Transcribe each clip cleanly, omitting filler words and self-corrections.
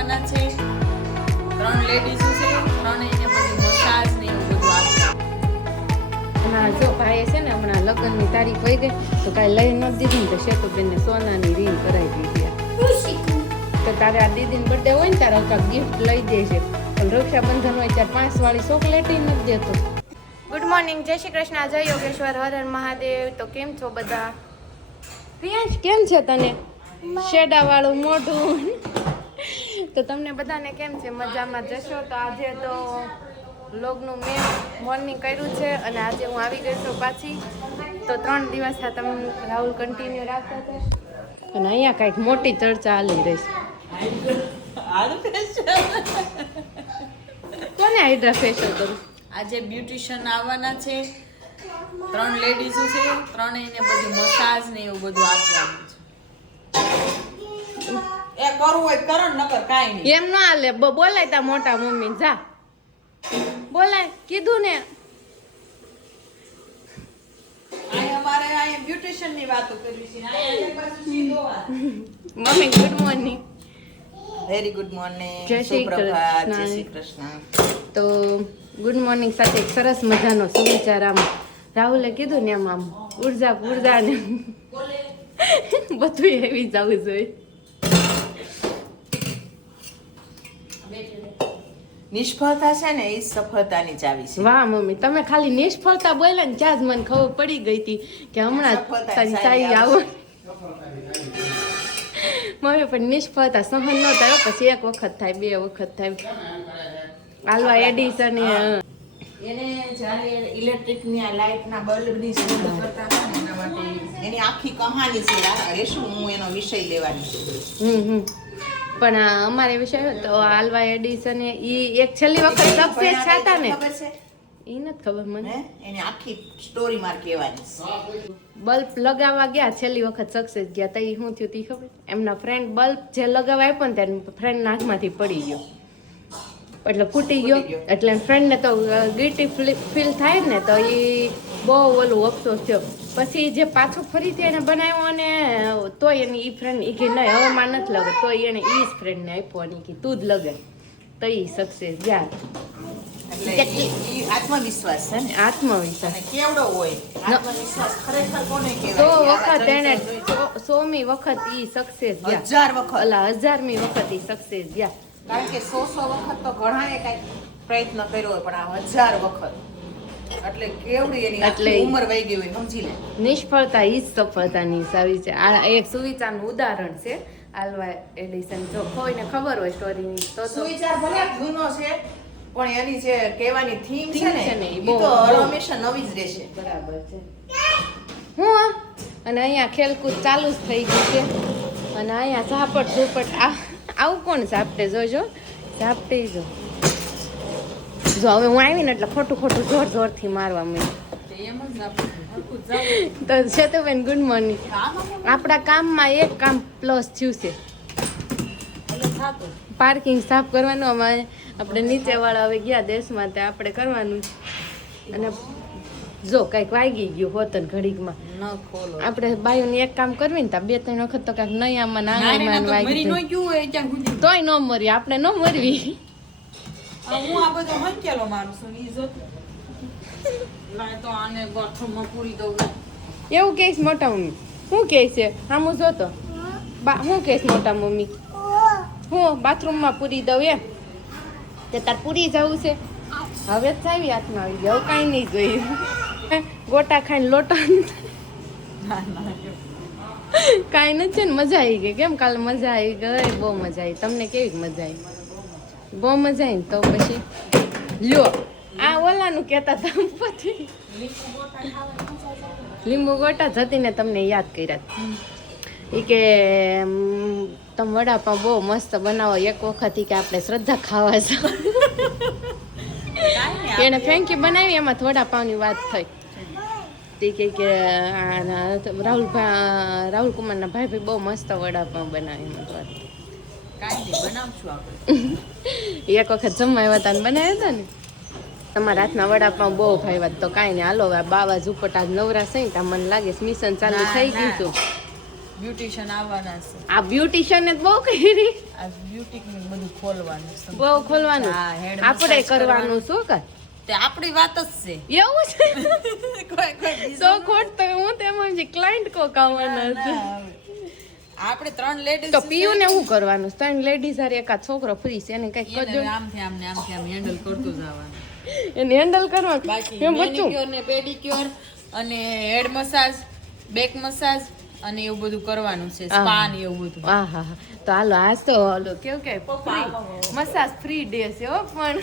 આવવાના છે. 3 લેડીઝો છે, 3 એને બધી મસાજ ને એવું બધું આપવાનું. અને જો ભાઈએ છે ને હમણાં લગ્નની તારીખ વહી ગઈ તો કાંઈ લઈ નથી દીધી ને તો શેતુબેનને સોનાની રીંગ કરાવી દીધી. તો તારે આ દીદીની બર્થડે હોય ને તારે કાંઈક ગિફ્ટ લઈ દેશે. પણ રક્ષાબંધન હોય ત્યારે 5 વાળી ચોકલેટ નથી દેતો. ગુડ મોર્નિંગ, જય શ્રી કૃષ્ણ, જય યોગેશ્વર, હર હર મહાદેવ. તો કેમ છો બધા? પ્રિયાંશ કેમ છે તને? શેડાવાળું મોઢું. તો તમને બધાને કેમ છે? મજામાં જશો? તો આજે તો વ્લોગનું મેં મોર્નિંગ કર્યું છે અને આજે હું આવી ગઈ છું પાછી. તો 3 દિવસ આ તમે રાહુલ કન્ટિન્યુ રાખતા હતા અને અહીંયા કાંઈક મોટી ચર્ચા હાલી રહી છે. કોને હાઇડ્રા ફેશિયલ કરું? આજે બ્યુટિશિયન આવવાના છે. 3 લેડીઝો છે, 3 એને બધી મસાજ ને એવું બધું આપવાનું છે. એ કરવું હોય કરો ને, નકર કાઈ નહીં. એમ ના હાલે. બોલાય તા મોટા મમ્મી, જા બોલાય, કીધું ને. અમારે અહીંયા બ્યુટિશિયન ની વાતો કરવી છે. Mummy good morning. Very good morning. જય શ્રી સુપ્રભાત. જય કૃષ્ણ. શ્રી કૃષ્ણ. તો ગુડ મોર્નિંગ સાથે એક સરસ મજાનો સુવિચાર આમ રાહુલે કીધું ને આમ ઉર્જા ને બધું એવી જવું જોઈએ. નિષ્ફળતા છે ને એ સફળતાની ચાવી છે. વાહ મમ્મી, તમે ખાલી નિષ્ફળતા બોલ્યા ને ત્યાં જ મને ખબર પડી ગઈ હતી કે હમણાં તારી ચાઈ આવો. મમ્મી પણ નિષ્ફળતા સહન ન થાય, પછી 1 વખત થાય, 2 વખત થાય. આલ્વા એડિસન એને જ્યારે ઇલેક્ટ્રિક ની આ લાઇટ ના બલ્બ ની શોધ કરતા હતા ને એના માટે એની આખી કહાની છે. રેશું હું એનો વિષય લેવાની છું. પણ અમારે વિષય તો આલ્વા એડિસન ઈ એક છેલ્લી વખત સક્સેસ થતા ને ખબર છે? ઈ નથી ખબર મને. એની આખી સ્ટોરી માર કહેવાની. બલ્બ લગાવવા ગયા, છેલ્લી વખત સક્સેસ ગયા તો ઈ શું થયું તી ખબર? એમના ફ્રેન્ડ બલ્બ જે લગાવવા આપ્યો ને ત્યારે ફ્રેન્ડ નાકમાંથી પડી ગયો એટલે ફૂટી ગયો. એટલે ફ્રેન્ડને તો ગિલ્ટી ફીલ થાય ને તો એ બહુ ઓલું અફસોસ થયો. પછી જે પાછો ફરીથી એને બનાવ્યો અને તોય એની ઈ ફ્રેન્ડ એ કે નહીં હવે માં નથી લગે, તોય એને ઈ જ ફ્રેન્ડને આપ્યો અને કે તું જ લગે, તો એ સક્સેસ ગયા. એટલે ઈ આત્મવિશ્વાસ છે ને. આત્મવિશ્વાસ કેવડો હોય આત્મવિશ્વાસ ખરેખર કોને 100 કહેવાય? વખત એને 100મી વખત ઈ સક્સેસ ગયા. 1000 વખત. ઓલા 1000મી વખત ઈ સક્સેસ ગયા. કારણ કે 100 વખત તો ઘણાએ કઈ પ્રયત્ન કર્યો હોય, પણ આ 1000 વખત એટલે કેવડી એની એટલે આખી ઉંમર વહી ગઈ હોય, સમજી લે. નિષ્ફળતા ઈ જ સફળતાની ચાવી છે. આ એક સુવિચારનું ઉદાહરણ છે. આલ્વા એડિસન જો કોઈને ખબર હોય સ્ટોરીની તો સુવિચાર ભલે જૂનો છે, પણ એની જે કહેવાની થીમ છે Theme છે ને ને, ઈ ઈ બહુ- તો બહુ. હંમેશા નવી જ રહેશે. બરાબર છે. હું અને અહીંયા ખેલકૂદ ચાલુ જ થઈ ગઈ છે અને અહીંયા ઝાપટ ઝૂપટ આવું કોણ ઝાપટે જોજો, ઝાપટે જો હવે હું આવીને એટલે ખોટું જોરથી મારવા માંડી. તો શેતુબેન ગુડ મોર્નિંગ. આપણા કામમાં એક કામ પ્લસ થયું છે. પાર્કિંગ સાફ કરવાનું. અમારે આપણે નીચેવાળા હવે ગયા દેશમાં તે આપણે કરવાનું અને જો કંઈક વાગી ગયું હોત ને ઘડીકમાં ન ખોલો. આપણે બાયુની એક કામ કરવી ને 2-3 વખત તો કાંઈક નયામાં નાણામાં વાગી જાય. તોય ન મરી, આપણે ન મરવી. હું આ બધો હંકેલો મારું છું ઈ જો લાય તો આને ગોઠણમાં પૂરી દઉં. એવું કહીશ મોટા મમ્મી? શું કહે છે? આમ જોતો શું કહીશ મોટા મમ્મી? હું બાથરૂમમાં પૂરી દઉં એમ? તે તાર પૂરી જવું છે? હવે જ ચાવી હાથમાં આવી ગયા, કાંઈ નહીં જોયું. ગોટા ખાઈને લોટા કાંઈ નથી છે ને. મજા આવી ગઈ. કેમ કાલે મજા આવી ગઈ? બહુ મજા આવી. તમને કેવી મજા આવી? બહુ મજા આવી ને તો પછી લ્યો આ ઓલાનું કહેતા હતા પછી લીંબુ ગોટા જતીને તમને યાદ કર્યા એ કે તમે વડાપાવ બહુ મસ્ત બનાવો, એક વખત ઈ કે આપણે શ્રદ્ધા ખાવા છે. એને ફેંકી બનાવી એમાં વડાપાવની વાત થઈ. તે કે રાહુલ કુમારના ભાઈ બહુ મસ્ત વડાપાવ બનાવી એમાં વાત. એક વખત જમવા આવ્યા હતા ને બનાવ્યા હતા ને તમારા હાથના વડાપાવ બહુ ભાવ્યા. તો કાંઈ નહીં, હાલો બાવા ઝુપટ આજ નવરા થઈ ત્યાં મને લાગે મિશન ચાલુ થઈ ગયું હતું. બ્યુટિશિયન આવવાના છે. આ બ્યુટિશિયન ને બહુ કરી આ બ્યુટિક નું બધું ખોલવાનું છે. બહુ ખોલવાનું હા, head આપણે massage કરવાનું શું કર તે આપણી વાત જ છે. એવું છે કોઈ કોઈ તો ખોટ તો હું તેમાં જે ક્લાયન્ટ કો કાવવાના છે આપણે 3 લેડીઝ તો પીયુ ને શું કરવાનું 3 લેડીઝ હારે એકા છોકરો ફ્રી છે એને કઈક કરજો આમથી આમ હેન્ડલ કરતું જવાનું. એને હેન્ડલ કરવાનું બાકી એમ બચ્ચું મેનિક્યોર ને પેડિક્યોર અને હેડ મસાજ, બેક મસાજ અને એવું બધું કરવાનું છે. સ્પા ને એવું બધું. હા હા હા. તો હાલો આજ તો હાલો કેવું કે મસાજ ફ્રી ડે છે હો પણ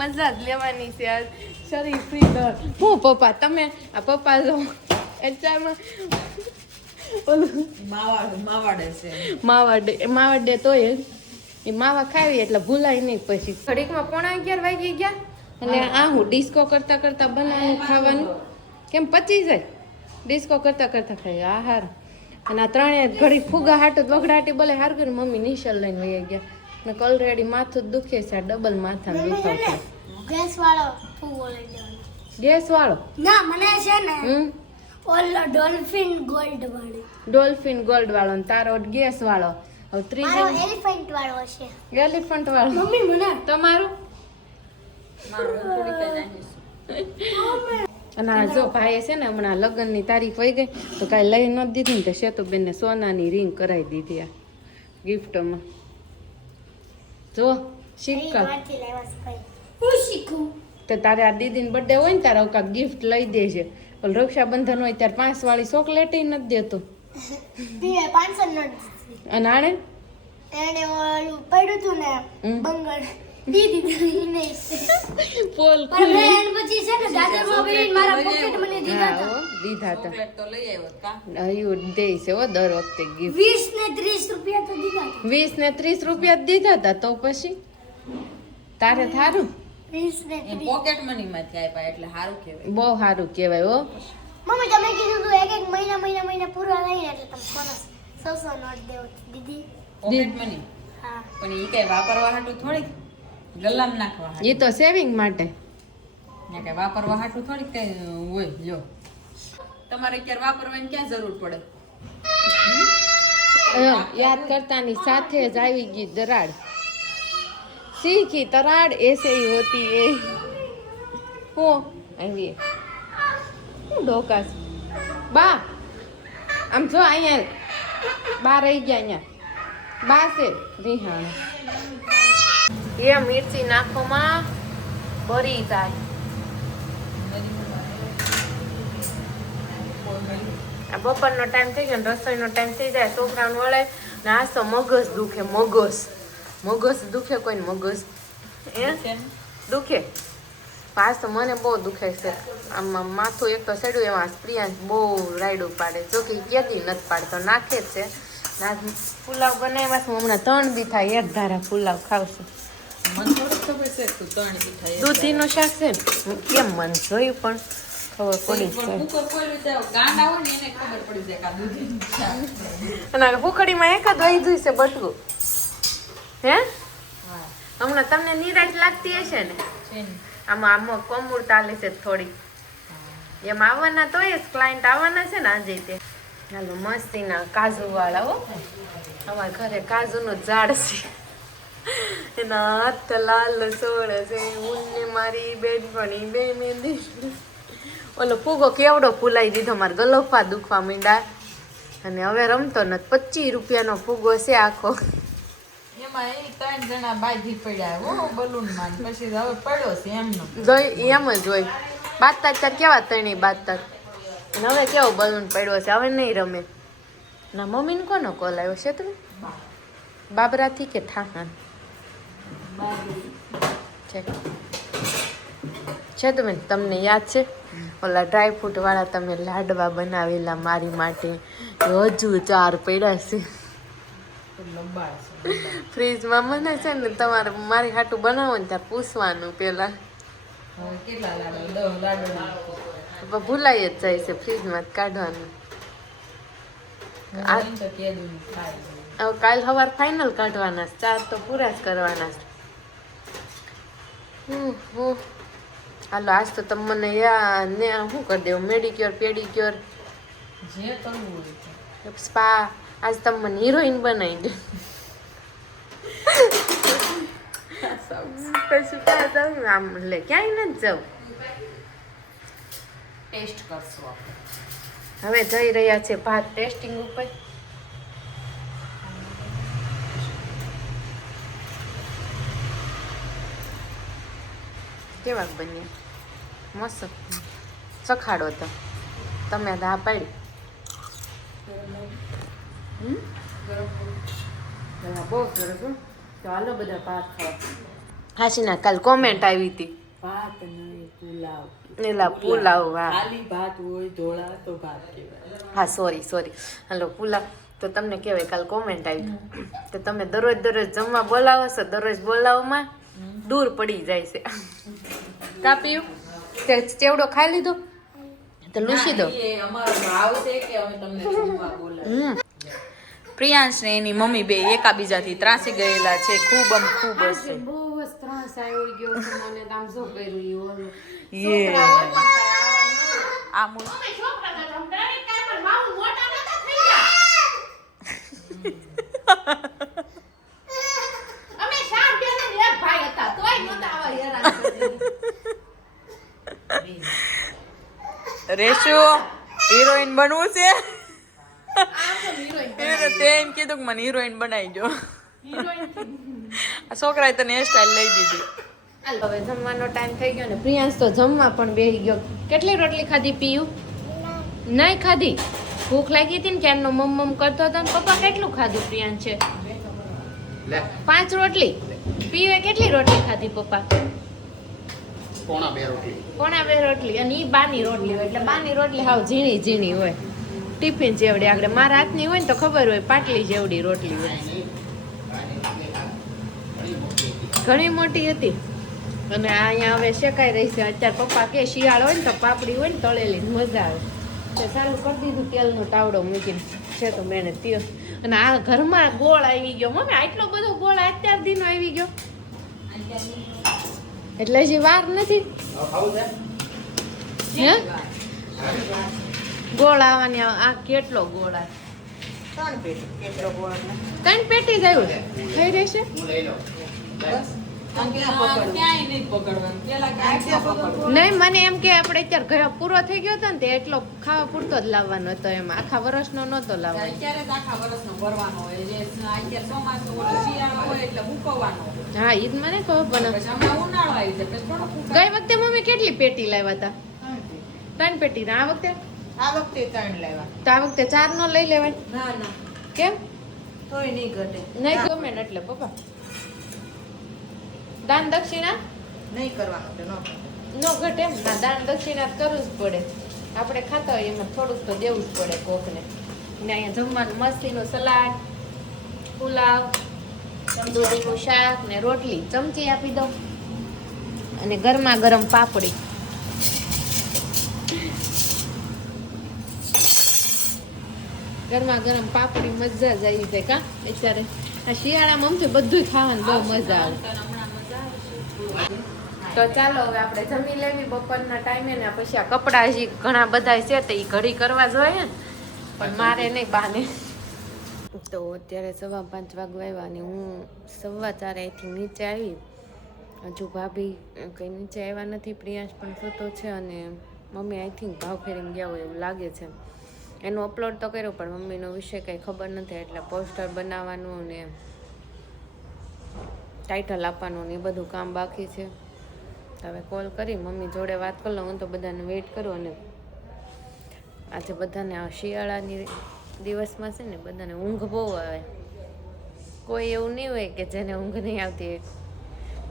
મસાજ લેવાની છે આજ શરીર ફ્રી દર હું પપ્પા તમે આ પપ્પા જો એચામાં ઓલું માવા ડે તોય એ માવા ખાવી એટલે ભૂલાય નહીં પછી ઘડીકમાં 11:30 વાગી ગયા અને આ હું ડિસ્કો કરતા કરતા બનાવવાનું ખાવાનું કેમ પચી જાય ડિસ્કો કરતા કરતા ખાઈ આહાર અને આ ત્રણે ઘડી ફુગા હાટો વગડાટી બોલે હાર કરી મમ્મી નિશાલ લઈને વહી ગયા ને ઓલરેડી માથું દુખે છે આ ડબલ માથાનું દુખાવ છે ગેસ વાળો ફૂગો લઈ જવાનો. ગેસ વાળો ના મને છે ને હમ ઓલો ડોલ્ફિન ગોલ્ડ વાળો ડોલ્ફિન ગોલ્ડ વાળો ને તારો ગેસ વાળો હવે મારો ત્રીજો એલિફન્ટ વાળો છે. એલિફન્ટ વાળો મમ્મી મને તમારું અને આ જો ભાઈએ છે ને હમણાં લગ્નની તારીખ વહી ગઈ તો કાંઈ લઈ નથી દીધી ને તો શેતુબેનને સોનાની રિંગ કરાવી દીધી આ ગિફ્ટમાં જો સિક્કા વારથી લાવ્યા છે ભાઈ. હું શીખું તો તારે આ દીદીની બર્થડે હોય ને તારે કાંઈક ગિફ્ટ લઈ દેજે પણ રક્ષાબંધન હોય ત્યારે 5 વાળી ચોકલેટ નથી દેતો પીએ 500 નોટ અને આણે એને ઓલું પડ્યું હતું ને હમ. બંગર દીદી દીદી નહીં પોલ પણ મેં એને પછી છે ને દાદરમાં પડીને મારા પોકેટ મને દીધા હતા. દીધા હતા ચોકલેટ તો લઈ આવ્યો કા. એવું દે છે હો દર વખતે ગિફ્ટ 20 ને 30 રૂપિયા તો દીધા 20 ને 30 રૂપિયા જ દીધા હતા. હતા તો પછી તારે થારું 20 ને એ 30 પોકેટ મની માંથી આપ્યા એટલે સારું કહેવાય. બહુ સારું કહેવાય હો મમ્મી તમે કીધું તું એક મહિના પૂરા લઈને એટલે તમે સરસ 100 નોટ દેવો દીદી. પોકેટ મની હા પણ એ કઈ વાપરવા હાટું થોડીક ગલ્લામાં નાખવા હાટું. એ તો સેવિંગ માટે ને કઈ વાપરવા હાટું થોડીક કઈ હોય જો તમારે ક્યારે વાપરવાની ક્યાં જરૂર પડે. યાદ કરતાની સાથે જ આવી ગઈ દરાડ સીખી તરાડ એસે ही होती है હો આવી હું ડોકાસ બા આમ જો અહીંયા બા રહી ગયા અહીંયા બા છે રીહાણ એ મિર્ચી નાખોમાં ભરી જાય આ બપોરનો ટાઈમ થઈ ગયો ને રસોઈનો ટાઈમ થઈ જાય છોકરાને વળાય ને આ તો મગજ દુખે મગજ દુખે કોઈને મગજ એ દુખે પાસ તો મને બહુ દુખે છે આમાં માથું એક તો સેડું એમાં પ્રિયાંશ બહુ રાયડું પાડે જો કે કેદી નથી પાડતો નાખે જ છે ના પુલાવ બનાવ્યા છે હમણાં 3 દી થાય એક ધારા પુલાવ ખાવશું મને થોડું ખબર છે તું 3 દી થાય. દૂધીનું શાક છે ને હું કેમ મન જોયું પણ ખબર પડી પણ જાય કુકર ખોલ્યું ત્યાં ગાંડા હોય ને એને ખબર પડી જાય કે આ દૂધીનું શાક છે. અને હુકડીમાં એક જ વહી જોઈ છે બટકું હે હા હમણાં તમને નિરાશ લાગતી હશે ને છે ને. આમાં કોમૂર ચાલે છે થોડી એમ આવવાના તો એ ક્લાયન્ટ આવવાના છે ને આજે તે હાલો મસ્તીના કાજુ વાળા હો અમારા ઘરે કાજુનું ઝાડ છે એના હાથ લાલ સોળ છે હું ને મારી બેનપણી બે મહેંદી ઓલો ફૂગો કેવડો ફૂલાઈ દીધો મારા ગલોફા દુખવા માંડ્યા અને હવે રમતો નથી 25 રૂપિયાનો ફૂગો છે આખો એમાં એ 3 જણા બાજી પડ્યા હો બલૂનમાં ને પછી હવે પડ્યો છે એમનો. જોઈ એમ જ હોય બાતતા તાર કેવા તણી બાતતા અને હવે કેવો બલૂન પડ્યો છે હવે નહીં રમે ના મમ્મીને કોનો કોલ આવ્યો છે તમે બાબરાથી કે ઠાહા છે તમે તમને યાદ છે ઓલા ડ્રાય ફ્રૂટ વાળા તમે લાડવા બનાવેલા મારી માટે હજુ 4 પડ્યા છે લંબાડ છે ફ્રીજમાં મને છે ને તમારે મારી હાટું બનાવો ને ત્યાં પૂછવાનું પેલા હવે કેટલા લાડુ 10 લાડુ ભૂલાઈ જ જાય છે ફ્રીજમાં જ કાઢવાનું આ તો કેદું થાય છે. હવે કાલ સવાર ફાઇનલ કાઢવાના છે 4 તો પૂરા જ કરવાના છે હાલો આજ તો તમે મને ને શું કરી દેવું મેડિક્યોર પેડિક્યોર જે કરવું હોય તે. સ્પા આજ તમે મને હિરોઈન બનાવી દે કશું ક્યાં જાઉં આમ લે ક્યાંય નથી જાઉં ટેસ્ટ કરશું આપણે. હવે જઈ રહ્યા છે ભાત ટેસ્ટિંગ ઉપર કેવા બન્યા મસ્ત સખાડો તો તમે હા પાડી બહુ સરસ હો. ચાલો બધા ભાત ખાવા હાસીના કાલ કોમેન્ટ આવી હતી ભાત નહીં પુલાવ એલા પુલાવ વાહ ખાલી ભાત હોય ધોળા તો ભાત કહેવાય. હા સોરી હલો પુલાવ તો તમને કહેવાય કાલ કોમેન્ટ આવી તો તમે દરરોજ જમવા બોલાવો છો દરરોજ બોલાવવામાં દૂર પડી જાય છે કાપ્યું તે ચેવડો ખાઈ લીધો તો લૂસી દો એ અમારો ભાવ છે કે અમે તમને જમવા બોલાવીએ. પ્રિયાંશ ને એની મમ્મી બે એકાબીજાથી ત્રાસી ગયેલા છે ખૂબ હશે. બહુ જ ત્રાસ આવ્યો ગયો છે મને આમ જો કર્યું આ રેશુ હિરોઈન બનવું છે તે એમ કીધું કે મને હિરોઈન બનાવી દો. આ છોકરાએ તને હેર સ્ટાઈલ લઈ દીધી. હવે જમવાનો ટાઈમ થઈ ગયો ને પ્રિયાંશ તો જમવા પણ બેસી ગયો કેટલી રોટલી ખાધી પીયું નહીં ખાધી ભૂખ લાગી હતી ને ક્યારનો મમ કરતો હતો ને પપ્પા કેટલું ખાધું પ્રિયાંશ છે 5 રોટલી પીવે કેટલી રોટલી ખાધી પપ્પા પોણા 2 રોટલી અને ઈ બાની રોટલી હોય એટલે બાની રોટલી હાવ ઝીણી હોય ટિફિન જેવડી આગળ મારા હાથની હોય ને તો ખબર હોય પાટલી જેવડી રોટલી હોય ઘણી મોટી હતી અને અહીંયા હવે શેકાઈ રહી છે અત્યારે પપ્પા કે શિયાળો હોય ને તો પાપડી હોય ને તળેલી મજા આવે તો ચાલુ કરી દીધું તેલનો તાવડો મૂકીને છે તો મેને ત્યો અને આ ઘરમાં ગોળ આવી ગયો મમ્મી આટલો બધો ગોળ અત્યાર દીનો આવી ગયો એટલે હજી વાર નથી હે ગોળ આવવાની આ કેટલો ગોળ આવે 3 પેટી કેટલો ગોળ 3 પેટી જ આવ્યું થઈ રહેશે ક્યાંય નહીં પકડવાનું પેલા ક્યાં પકડવાનું. નહીં મને એમ કે આપણે અત્યારે ઘરે પૂરો થઈ ગયો હતો ને તે એટલો ખાવા પૂરતો જ લાવવાનો હતો એમ આખા વર્ષનો નહોતો લાવવાનો અત્યારે જ આખા વર્ષનો ભરવાનો હોય જે અત્યારે ચોમાસું હોય શિયાળો હોય એટલે મૂકવાનો હોય. હા ઈ જ મને ખબર પણ પછી હમણાં ઉનાળો આવી જાય પછી થોડો ગઈ વખતે મમ્મી કેટલી પેટી લાવ્યા હતા 3 પેટી આ વખતે આ વખતે 3 લેવા. તો આ વખતે 4 નો લઈ લેવાય ના ના કેમ તોય નહીં ઘટે. નહીં ગમે ને એટલે પપ્પા દાન દક્ષિણા નહીં કરવાનું તો ન ઘટે. નો ઘટે એમ ના દાન દક્ષિણા તો કરવું જ પડે આપણે ખાતા હોય એમાં થોડુંક તો દેવું જ પડે કોકને ને અહીંયા જમવાનું મસ્તીનું સલાડ પુલાવ દૂધીનું શાક ને રોટલી ચમચી આપી દઉં અને ગરમા ગરમ પાપડી ગરમા ગરમ પાપડી મજા જ આવી જાય કા બિચારે આ શિયાળામાં અમથી બધું ખાવાનું બહુ મજા આવે તો ચાલો હવે આપણે જમી લેવી બપોરના ટાઈમે ને પછી આ કપડાં હજી ઘણા બધા છે તો એ ઘડી કરવા જોઈએ ને પણ મારે નહીં બાને તો અત્યારે 5:15 વાગવા આવ્યા અને હું 4:15 અહીંથી નીચે આવી હજુ ભાભી કંઈ નીચે આવ્યા નથી પ્રિયાંશ પણ સૂતો છે અને મમ્મી આઈ થિંક ભાવ ફેરીને ગયા હોય એવું લાગે છે એનું અપલોડ તો કર્યું પણ મમ્મીનો વિષય કંઈ ખબર નથી એટલે પોસ્ટર બનાવવાનું ને ટાઇટલ આપવાનું ને એ બધું કામ બાકી છે હવે કોલ કરી મમ્મી જોડે વાત કરી લઉં હું તો બધાને વેઇટ કરું અને આજે બધાને આ શિયાળાની દિવસમાં છે ને બધાને ઊંઘ બહુ આવે કોઈ એવું નહીં હોય કે જેને ઊંઘ નહીં આવતી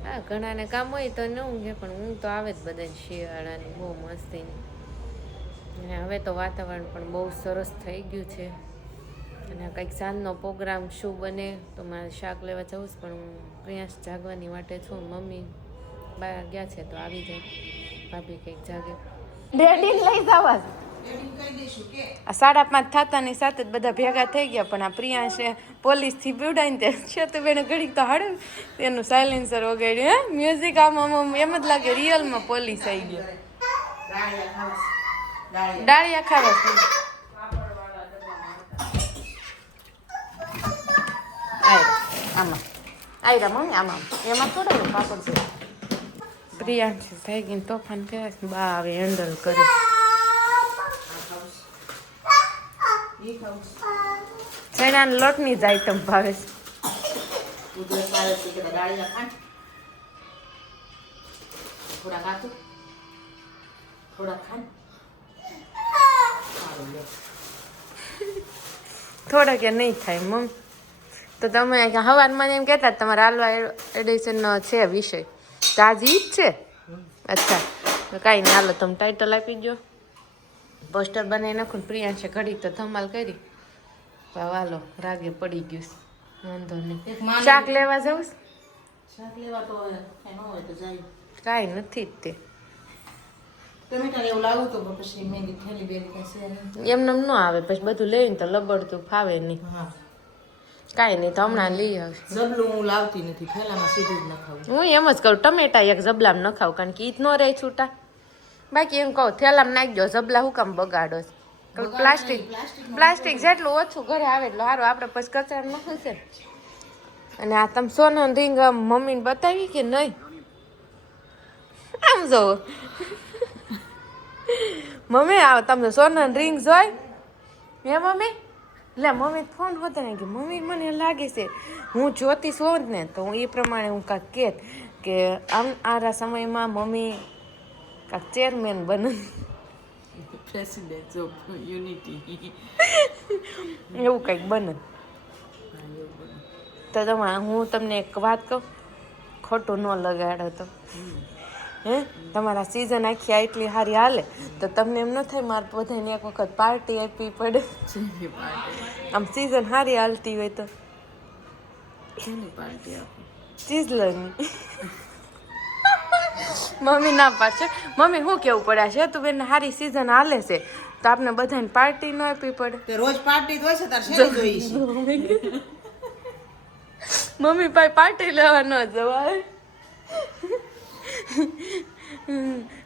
હા ઘણાને કામ હોય તો ન ઊંઘે પણ ઊંઘ તો આવે જ બધાને શિયાળાની બહુ મસ્તીની અને હવે તો વાતાવરણ પણ બહુ સરસ થઈ ગયું છે અને કંઈક સાંજનો પ્રોગ્રામ શું બને તો મારે શાક લેવા જવું જ પણ હું પ્રિયાંશ જાગવાની માટે છું મમ્મી બહાર ગયા છે તો આવી જાય ભાભી કંઈક જાગે રેડી લઈ જવા આ 5:30 થતાની સાથે જ બધા ભેગા થઈ ગયા પણ આ પ્રિયાંશે પોલીસથી બીવડાવીને તે છે તો બેને ઘડીક તો હાડે એનું સાયલેન્સર વગાડ્યું હે મ્યુઝિક આમ એમ જ લાગે રિયલમાં પોલીસ આવી ગયો ડાળિયા ખાવા આમાં આયરા મમ્મી આમાં એમાં થોડા પાપડ છે પ્રિયાંશી થઈ ગઈ તોફાન કરે છે બા આવે હેન્ડલ કરે ચણાના લોટની જ આઈટમ ભાવે છે ઉધરસ આવે છે કે દાળીના ખાંડ થોડા કાચુ થોડા ખાંડ સારું લે થોડા કે નહીં થાય મમ્મી તો તમે હવારમાં એમ કહેતા તમારા હાલવા એડિશનનો છે વિષય તો આજે ઈ જ છે અચ્છા તો કાંઈ નહીં હાલો તમે ટાઇટલ આપી દો પોસ્ટર બનાવી નાખું ને પ્રિયાંશે ઘડી તો ધમાલ કરી હાલો રાગે પડી ગયું વાંધો નહીં શાક લેવા જાઉં શાક લેવા તો કાંઈ ન હોય તો જાય કાંઈ નથી જ તે ટમેટા એવું લાવું તો પછી મેં થેલી બેલી કાંઈ છે નહીં. એમને ન આવે પછી બધું લઈને તો લબડતું ફાવે નહીં હા કાંઈ નહીં તો હમણાં લઈ આવશે જબલું હું લાવતી નથી થેલામાં સીધું જ નખાવું હું એમ જ કહું ટમેટા એક જબલામાં ન ખાવ કારણ કે ઈ જ ન રહે છૂટા બાકી એમ કહું થેલામાં નાખી દો જબલા હું કામ બગાડો પ્લાસ્ટિક જેટલું ઓછું ઘરે આવે એટલું સારું આપણે પછી કચરા ન હશે અને આ તમે સોનું રિંગ મમ્મીને બતાવી કે નહીં આમ જોવો મમ્મી આવ તમને સોનું રિંગ જોઈ હે મમ્મી લે મમ્મી ફોન હોતો ને કે મમ્મી મને લાગે છે હું જોતી હોત ને તો હું એ પ્રમાણે હું કાંઈક કહેત કે આમ આ સમયમાં મમ્મી કાંઈક ચેરમેન બને પ્રેસિડેન્ટ ઓફ યુનિટી એવું કંઈક બને તો હું તમને એક વાત કહું ખોટું ન લગાડો તો હે તમારા સિઝન આખી એટલી સારી હાલે તો તમને એમ ન થાય મારે બધાને એક વખત પાર્ટી આપવી પડે આમ સિઝન સારી હાલતી હોય તો પાર્ટી આપો ચીઝલરની મમ્મી ના પાડશે મમ્મી શું કેવું પડ્યા છે તું બેન સારી સિઝન હાલે છે તો આપણે બધાને પાર્ટી ન આપવી પડે તે રોજ પાર્ટી જ હોય છે તાર શેની જોઈ છે મમ્મી પાસે પાર્ટી લેવા ન જવાય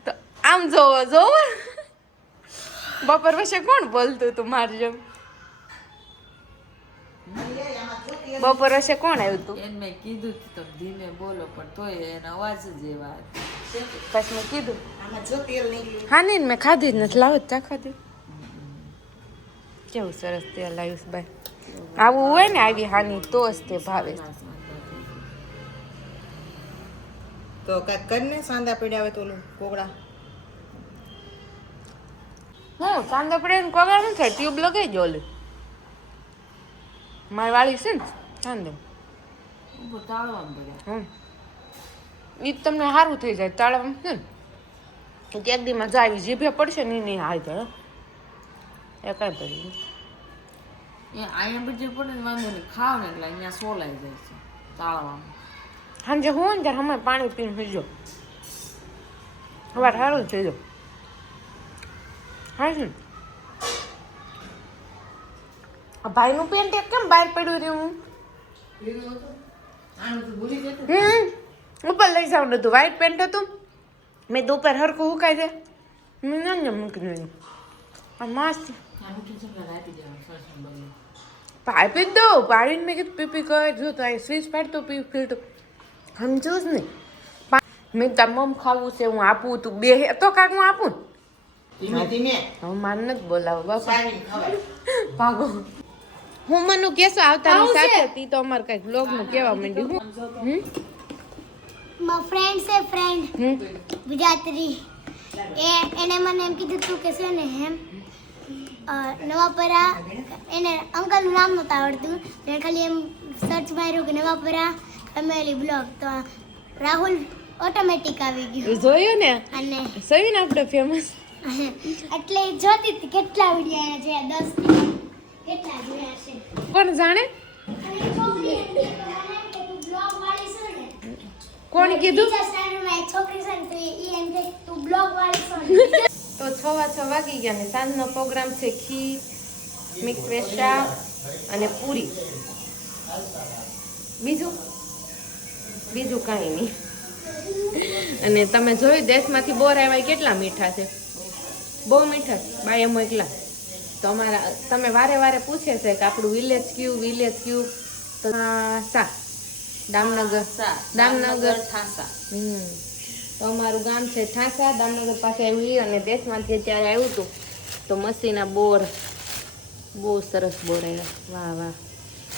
તો આમ જોવો બપોર પછી કોણ બોલતું તું મારી જેમ બપોર પછી કોણ આવ્યું તું એને મેં કીધું કે તમે ધીમે બોલો પણ તોય એના અવાજ જ એવા પછી મેં કીધું આમાં જો તેલ નીકળ્યું હા નહીં મેં ખાધી જ નથી લાવો ચાખવા દે કેવું સરસ તેલ આવ્યું છે ભાઈ આવું હોય ને આવી હાની તો જ તે ભાવે તો કાંઈક કરીને સાંદા પડ્યા હોય તો ઓલું કોગળા હું સાંદો પડે ને કોગળા નથી થાય ટ્યુબ લગાવી દો ઓલી મારી વાળી છે ને સાંદો તાળવામાં પડ્યા એ તમને સારું થઈ જાય તાળવામાં છે ને એક દી મજા આવી જીભે પડશે ને નહીં હાલ તો એ કાંઈ પડી એ અહીંયા બીજે પડે ને વાંધો નહીં ખાવ ને એટલે અહીંયા સોલાઈ જાય છે તાળવામાં સાંજે હું ને ત્યારે અમે પાણી પીને સુઈ જાઓ સવાર સારું થઈ જાઓ હા છે ને ભાઈનું પેન્ટ એક કેમ બહાર પડ્યું રહ્યું આનું તો ભૂલી જતું ઉપર લઈ જાવ નતું વ્હાઈટ પેન્ટ હતું મેં દુપાર હરખું હુકાય છે મેં ના મૂકી દીધું આ મસ્ત પાઇપી જ દઉં પાડીને મેં કીધું પીપી કરે જો તો અહીં સ્વીચ પાડતો પી ફીલતું સમજો જ નહીં મેં તમામ ખાવું છે હું આપું તું બે તો કાંક હું આપું ધીમે ધીમે હવે મારે નથી બોલાવો બાપા સાવીને ખવાય ભાગો હું મને કેસો આવતાની સાથે હતી તો અમારે કઈક બ્લોગ નું કેવા માંડ્યું હું મારો ફ્રેન્ડ છે ફ્રેન્ડ ગુજરાતી એને મને એમ કીધું તું કે છે ને એમ નવાપરા એને અંકલનું નામ નહોતું આવડતું એને ખાલી એમ સર્ચ માર્યું કે નવાપરા ફેમિલી બ્લોગ તો રાહુલ ઓટોમેટિક આવી ગયું જોયું ને અને સવીને આપણે ફેમસ એટલે જોતી હતી કેટલા વિડીયો એને જોયા 10 કેટલા જોયા છે કોણ જાણે અને છોકરી એમ કે મને કે તું બ્લોગ વાળી છો ને કોણ કીધું બીજા સ્ટાન્ડર્ડમાં એક છોકરી છે ને તો ઈ એમ કે તું બ્લોગ વાળી છો ને તો 6:06 વાગી ગયા ને સાંજનો પ્રોગ્રામ છે ખીર મિક્સ વેજ શાક અને પૂરી બીજું કાંઈ નહીં અને તમે જોયું દેશમાંથી બોર આવ્યા કેટલા મીઠા છે બહુ મીઠા બાય મોકલા તો અમારા તમે વારે વારે પૂછે છે કે આપણું વિલેજ કયું તો દામનગર દામનગર ઠાસા. તો અમારું ગામ છે ઠાસા, દામનગર પાસે આવ્યું અને દેશમાંથી ત્યારે આવ્યું હતું તો મસીના બોર બહુ સરસ બોર આવ્યા. વાહ વાહ,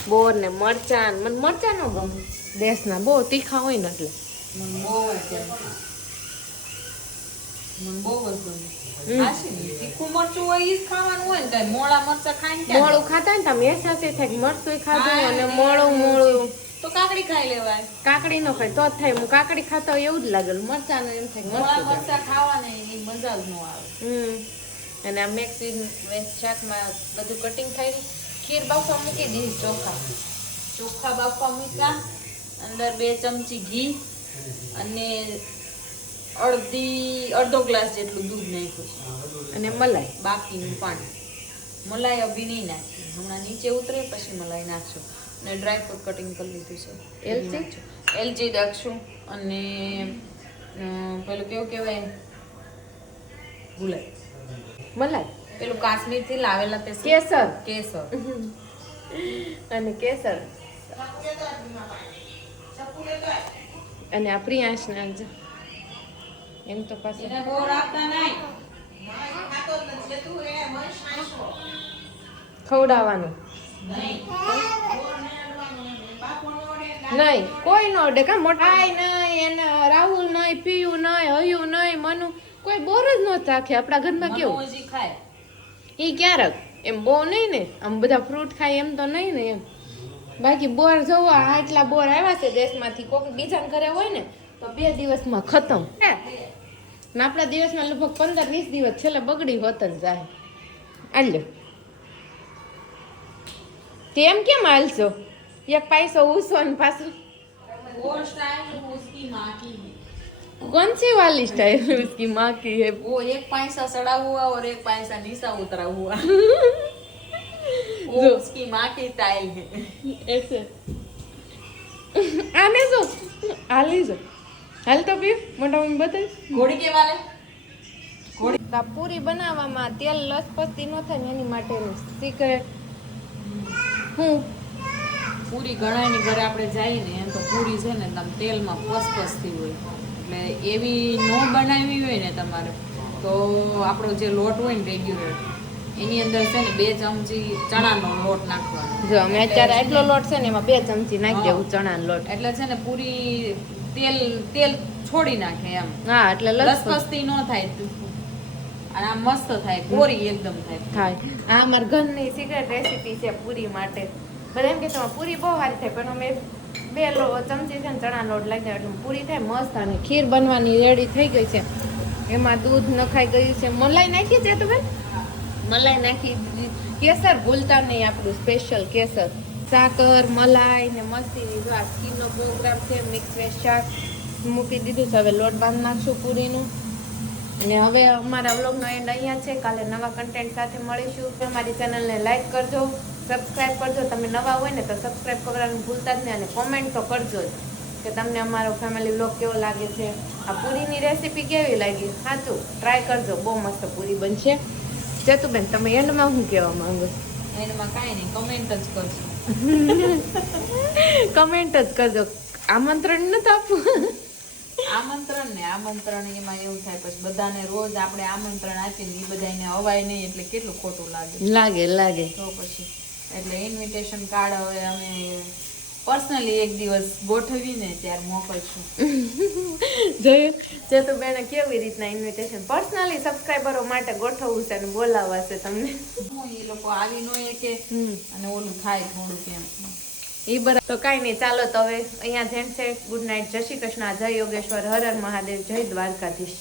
બોર ને મરચાં. મને મરચાં ન ગમે દેશના, બહુ તીખા હોય ને એટલે. મને બહુ જ ગમે. મને બહુ જ ગમે. તીખું મરચું હોય ઈ જ ખાવાનું હોય ને, કાંઈ મોળા મરચાં ખાઈને ક્યાં મોળું ખાતા ને તમે અહેસાસ એ થાય કે મરચું ખાધું અને મોળું મોળું. તો કાકડી ખાઈ લેવાય. કાકડી નો ખાય તો જ થાય. હું કાકડી ખાતા હોય એવું જ લાગે, મરચાં એમ થાય મોળા મરચું. મરચાં ખાવાને એની મજા જ ન આવે. અને આ મિક્સ વેજ શાકમાં બધું કટિંગ થઈ ગયું. ખીર બાફવા મૂકી દીધી, ચોખા બાફવા મૂક્યા, અંદર 2 ચમચી ઘી અને અડધો ગ્લાસ જેટલું દૂધ નાખ્યું છે અને મલાઈ. બાકીનું પાણી. મલાઈ અભી નહીં નાખી, હમણાં નીચે ઉતરે પછી મલાઈ નાખશું. અને ડ્રાય ફ્રૂટ કટિંગ કરી લીધું છે. એલચી નાખશું અને પેલું કેવું કહેવાય ભૂલાય, મલાઈ પેલું કાશ્મીર થી લાવેલા તે કેસર કેસર અને કેસર અને આ પ્રિયાંશ નાખજો. એમ તો પાછું એને બહુ રાખતા નહીં. ખવડાવવાનું નહીં, કોઈ નો અડે કા. મોટા નહીં, એને રાહુલ નહીં, પીયું નહીં, હયું નહીં, મનુ કોઈ બોર જ ન રાખે. આપણા ઘરમાં કેવું હજી ખાય. ઈ ક્યારેક એમ બહુ નહીં ને, આમ બધા ફ્રૂટ ખાય એમ તો નહીં ને એમ. બાકી બોર જોવો, આટલા બોર આવ્યા છે દેશમાંથી, કોક બીજા ઘરે હોય ને તો 2 દિવસમાં ખતમ. ને આપણા દિવસમાં લગભગ 15-20 દિવસ છેલ્લે બગડી હોતન જાય. આલ્યો તેમ કેમ હાલશો? એક પૈસો ઉસો ને પાછું वो स्टाइल उसकी माँ की है. कौन सी वाली स्टाइल उसकी माँ की है? वो एक पैसा सड़ा हुआ और एक पैसा नीचा उतरा हुआ. वो उसकी माँ की स्टाइल है. ऐसे आने दो, हाली दो, हाल तो भी मोटा मम्मी बताई. ઘોડી કે વાલે પૂરી બનાવવામાં તેલ લસપસી ન થાય ને એની માટેનું સિક્રેટ હું પૂરી ઘણાની ઘરે આપણે જઈએ ને એમ તો પૂરી છે ને તમે તેલમાં પસપસતી હોય, એટલે એવી ન બનાવી હોય ને તમારે તો આપણો જે લોટ હોય ને રેગ્યુલર એની અંદર છે ને 2 ચમચી ચણાનો લોટ નાખવાનો. જો અમે અત્યારે એટલો લોટ છે ને એમાં 2 ચમચી નાખી દેવું ચણાનો લોટ. એટલે છે ને પૂરી તેલ છોડી નાખે એમ. હા, એટલે લસપસતી ન થાય અને આ મસ્ત થાય, કોરી એકદમ થાય. આ અમારા ઘરની સિક્રેટ રેસીપી છે પૂરી માટે. બધા એમ કે તમારે પૂરી બહુ સારી થાય, પણ અમે 2 ચમચી છે ને ચણા લોટ લાગી જાય એટલે પૂરી થાય મસ્ત. અને ખીર બનવાની રેડી થઈ ગઈ છે. એમાં દૂધ નખાઈ ગયું છે, મલાઈ નાખી છે તો ભાઈ મલાઈ નાખી દીધી, કેસર ભૂલતા નહીં, આપણું સ્પેશિયલ કેસર, સાકર, મલાઈ ને મસ્તી. જો આ ખીરનો પ્રોગ્રામ છે, મિક્સ વેજ શાક મૂકી દીધું છે. હવે લોટ બાંધ નાખશું પૂરીનું. અને હવે અમારા વ્લોગનો એન્ડ અહીંયા છે. કાલે નવા કન્ટેન્ટ સાથે મળીશું. અમારી ચેનલને લાઈક કરજો, સબસ્ક્રાઈબ કરજો. તમે નવા હોય ને તો સબસ્ક્રાઈબ કરવાનું ભૂલતા જ નહીં, અને કોમેન્ટ તો કરજો જ કે તમને અમારો ફેમિલી વ્લોગ કેવો લાગે છે, આ પૂરીની રેસીપી કેવી લાગી. સાચું ટ્રાય કરજો, બહુ મસ્ત પૂરી બનશે. ચતુબેન, તમે એન્ડમાં શું કહેવા માંગો? એમાં કાંઈ નહીં, કમેન્ટ જ કરજો. કમેન્ટ જ કરજો, આમંત્રણ નથી આપવું. આમંત્રણ એમાં એવું થાય પછી બધાને રોજ આપણે આમંત્રણ આપીને એ બધાને અવાય નહીં એટલે કેટલું ખોટું લાગે તો પછી એટલે ઇન્વિટેશન કાર્ડ હવે અમે પર્સનલી એક દિવસ ગોઠવીને ત્યારે મોકલશું. જોયું ચતુબેને કેવી રીતના ઇન્વિટેશન પર્સનલી સબસ્ક્રાઇબરો માટે ગોઠવવું છે અને બોલાવવા છે તમને. એ લોકો આવી ન કે અને ઓલું થાય થોડું કેમ એ બરાબર. તો કાંઈ નહીં, ચાલો તો હવે અહીંયા જેમ છે. ગુડ નાઇટ, જય શ્રી કૃષ્ણ, જય યોગેશ્વર, હર હર મહાદેવ, જય દ્વારકાધીશ.